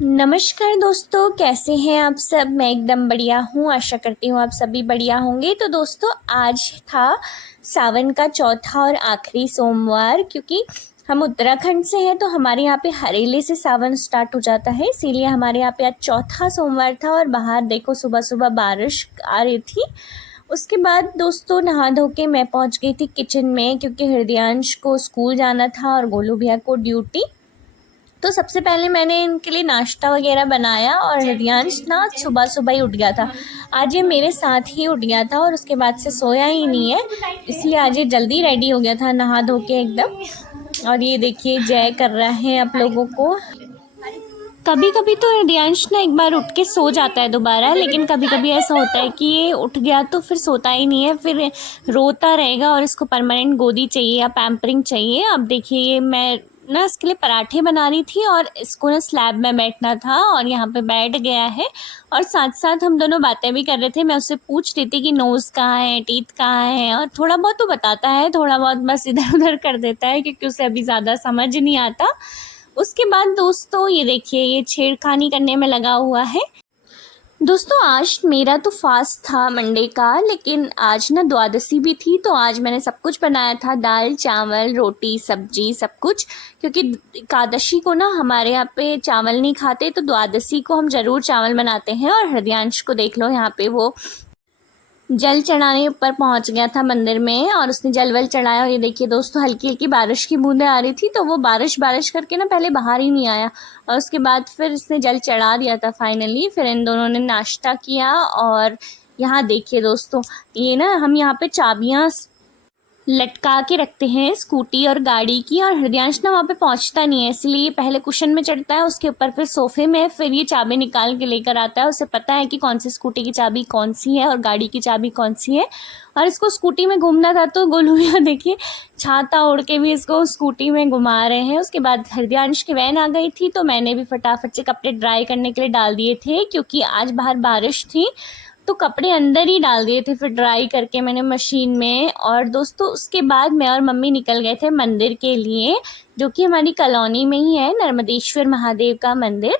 नमस्कार दोस्तों, कैसे हैं आप सब। मैं एकदम बढ़िया हूँ। आशा करती हूँ आप सभी बढ़िया होंगे। तो दोस्तों, आज था सावन का चौथा और आखिरी सोमवार। क्योंकि हम उत्तराखंड से हैं तो हमारे यहाँ पे हरेले से सावन स्टार्ट हो जाता है, इसीलिए हमारे यहाँ पे आज चौथा सोमवार था। और बाहर देखो सुबह सुबह बारिश आ रही थी। उसके बाद दोस्तों नहा धो के मैं पहुँच गई थी किचन में, क्योंकि हृदयांश को स्कूल जाना था और गोलू भैया को ड्यूटी। तो सबसे पहले मैंने इनके लिए नाश्ता वगैरह बनाया और हृदयांश ना सुबह सुबह ही उठ गया था। आज ये मेरे साथ ही उठ गया था और उसके बाद से सोया ही नहीं है, इसलिए आज ये जल्दी रेडी हो गया था नहा धो के एकदम। और ये देखिए जय कर रहा है आप लोगों को। कभी कभी तो हृदयांश ना एक बार उठ के सो जाता है दोबारा, लेकिन कभी कभी ऐसा होता है कि ये उठ गया तो फिर सोता ही नहीं है, फिर रोता रहेगा और इसको परमानेंट गोदी चाहिए या पैम्परिंग चाहिए। अब देखिए ये मैं ना इसके लिए पराठे बना रही थी और इसको ना स्लैब में बैठना था और यहाँ पे बैठ गया है। और साथ साथ हम दोनों बातें भी कर रहे थे। मैं उससे पूछ रही थी कि नोज़ कहाँ है, टीथ कहाँ है, और थोड़ा बहुत तो बताता है, थोड़ा बहुत बस इधर उधर कर देता है क्योंकि उसे अभी ज़्यादा समझ नहीं आता। उसके बाद दोस्तों ये देखिए ये छेड़खानी करने में लगा हुआ है। दोस्तों आज मेरा तो फास्ट था मंडे का, लेकिन आज ना द्वादशी भी थी, तो आज मैंने सब कुछ बनाया था, दाल चावल रोटी सब्जी सब कुछ। क्योंकि एकादशी को ना हमारे यहाँ पे चावल नहीं खाते, तो द्वादशी को हम ज़रूर चावल बनाते हैं। और हृदयांश को देख लो, यहाँ पे वो जल चढ़ाने ऊपर पहुंच गया था मंदिर में और उसने जल वल चढ़ाया। और ये देखिए दोस्तों हल्की हल्की बारिश की बूंदें आ रही थी, तो वो बारिश बारिश करके ना पहले बाहर ही नहीं आया और उसके बाद फिर इसने जल चढ़ा दिया था फाइनली। फिर इन दोनों ने नाश्ता किया। और यहाँ देखिए दोस्तों, ये ना हम यहाँ पे चाबियाँ लटका के रखते हैं स्कूटी और गाड़ी की, और हृदयांश ना वहाँ पे पहुँचता नहीं है, इसलिए पहले कुशन में चढ़ता है, उसके ऊपर फिर सोफे में, फिर ये चाबी निकाल के लेकर आता है। उसे पता है कि कौन सी स्कूटी की चाबी कौन सी है और गाड़ी की चाबी कौन सी है। और इसको स्कूटी में घूमना था, तो गोलू भैया देखिए छाता ओढ़ के भी इसको स्कूटी में घुमा रहे हैं। उसके बाद हृदयांश की वैन आ गई थी, तो मैंने भी फटाफट से कपड़े ड्राई करने के लिए डाल दिए थे, क्योंकि आज बाहर बारिश थी, तो कपड़े अंदर ही डाल दिए थे फिर ड्राई करके मैंने मशीन में। और दोस्तों उसके बाद मैं और मम्मी निकल गए थे मंदिर के लिए, जो कि हमारी कॉलोनी में ही है, नर्मदेश्वर महादेव का मंदिर।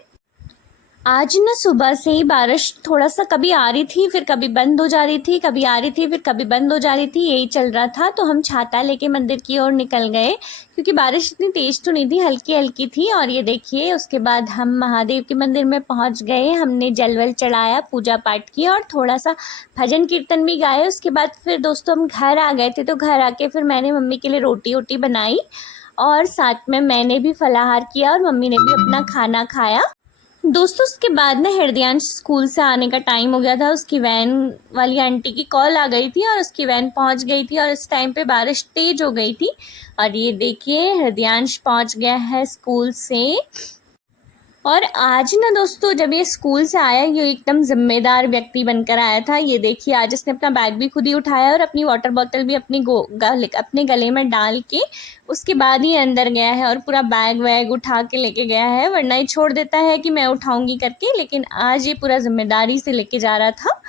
आज ना सुबह से ही बारिश थोड़ा सा कभी आ रही थी फिर कभी बंद हो जा रही थी, कभी आ रही थी फिर कभी बंद हो जा रही थी, यही चल रहा था। तो हम छाता लेके मंदिर की ओर निकल गए, क्योंकि बारिश इतनी तेज तो नहीं थी, हल्की हल्की थी। और ये देखिए उसके बाद हम महादेव के मंदिर में पहुंच गए, हमने जलवल चढ़ाया, पूजा पाठ किया और थोड़ा सा भजन कीर्तन भी गाए। उसके बाद फिर दोस्तों हम घर आ गए थे, तो घर आके फिर मैंने मम्मी के लिए रोटी वोटी बनाई और साथ में मैंने भी फलाहार किया और मम्मी ने भी अपना खाना खाया। दोस्तों उसके बाद ना हृदयांश स्कूल से आने का टाइम हो गया था, उसकी वैन वाली आंटी की कॉल आ गई थी और उसकी वैन पहुंच गई थी और इस टाइम पे बारिश तेज हो गई थी। और ये देखिए हृदयांश पहुंच गया है स्कूल से। और आज ना दोस्तों जब ये स्कूल से आया, ये एकदम जिम्मेदार व्यक्ति बनकर आया था। ये देखिए आज इसने अपना बैग भी खुद ही उठाया और अपनी वाटर बोतल भी अपने गले में डाल के उसके बाद ही अंदर गया है और पूरा बैग वैग उठा के लेके गया है, वरना ये छोड़ देता है कि मैं उठाऊंगी करके, लेकिन आज ये पूरा जिम्मेदारी से लेके जा रहा था।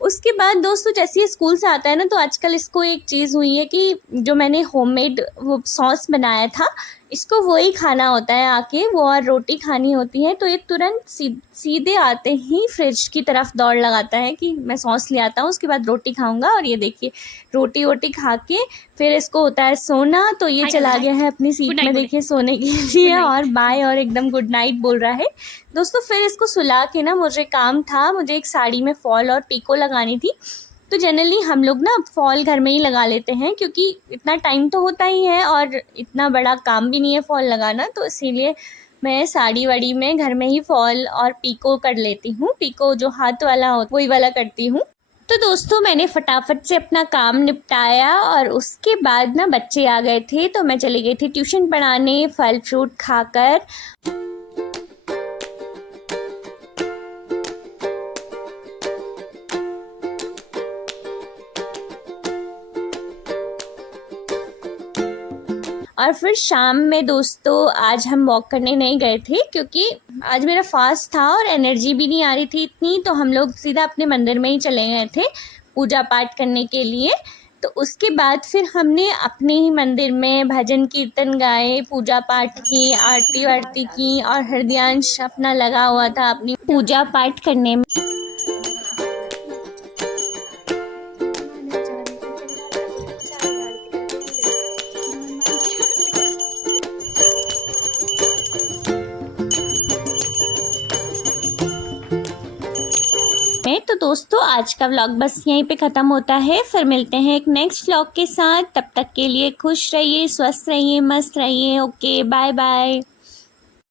उसके बाद दोस्तों जैसे ये स्कूल से आता है ना, तो आजकल इसको एक चीज़ हुई है कि जो मैंने होममेड वो सॉस बनाया था, इसको वही खाना होता है आके, वो और रोटी खानी होती है। तो ये तुरंत सीधे आते ही फ्रिज की तरफ दौड़ लगाता है कि मैं सॉस ले आता हूँ, उसके बाद रोटी खाऊंगा। और ये देखिए रोटी वोटी खा के फिर इसको होता है सोना, तो ये चला गया है अपनी सीट में देखिए सोने के लिए, और बाय और एकदम गुड नाइट बोल रहा है। दोस्तों फिर इसको सुला के ना मुझे काम था, मुझे एक साड़ी में फॉल और पीको लगानी थी। तो जनरली हम लोग ना फॉल घर में ही लगा लेते हैं, क्योंकि इतना टाइम तो होता ही है और इतना बड़ा काम भी नहीं है फॉल लगाना, तो इसीलिए मैं साड़ी वाड़ी में घर में ही फॉल और पीको कर लेती हूँ। पीको जो हाथ वाला हो वही वाला करती हूँ। तो दोस्तों मैंने फटाफट से अपना काम निपटाया और उसके बाद ना बच्चे आ गए थे, तो मैं चली गई थी ट्यूशन पढ़ाने फल फ्रूट खाकर। और फिर शाम में दोस्तों आज हम वॉक करने नहीं गए थे, क्योंकि आज मेरा फास्ट था और एनर्जी भी नहीं आ रही थी इतनी, तो हम लोग सीधा अपने मंदिर में ही चले गए थे पूजा पाठ करने के लिए। तो उसके बाद फिर हमने अपने ही मंदिर में भजन कीर्तन गाए, पूजा पाठ की, आरती वारती की और हृदयांश अपना लगा हुआ था अपनी पूजा पाठ करने में। तो दोस्तों आज का व्लॉग बस यहीं पे ख़त्म होता है। फिर मिलते हैं एक नेक्स्ट व्लॉग के साथ। तब तक के लिए खुश रहिए, स्वस्थ रहिए, मस्त रहिए। Okay, bye bye.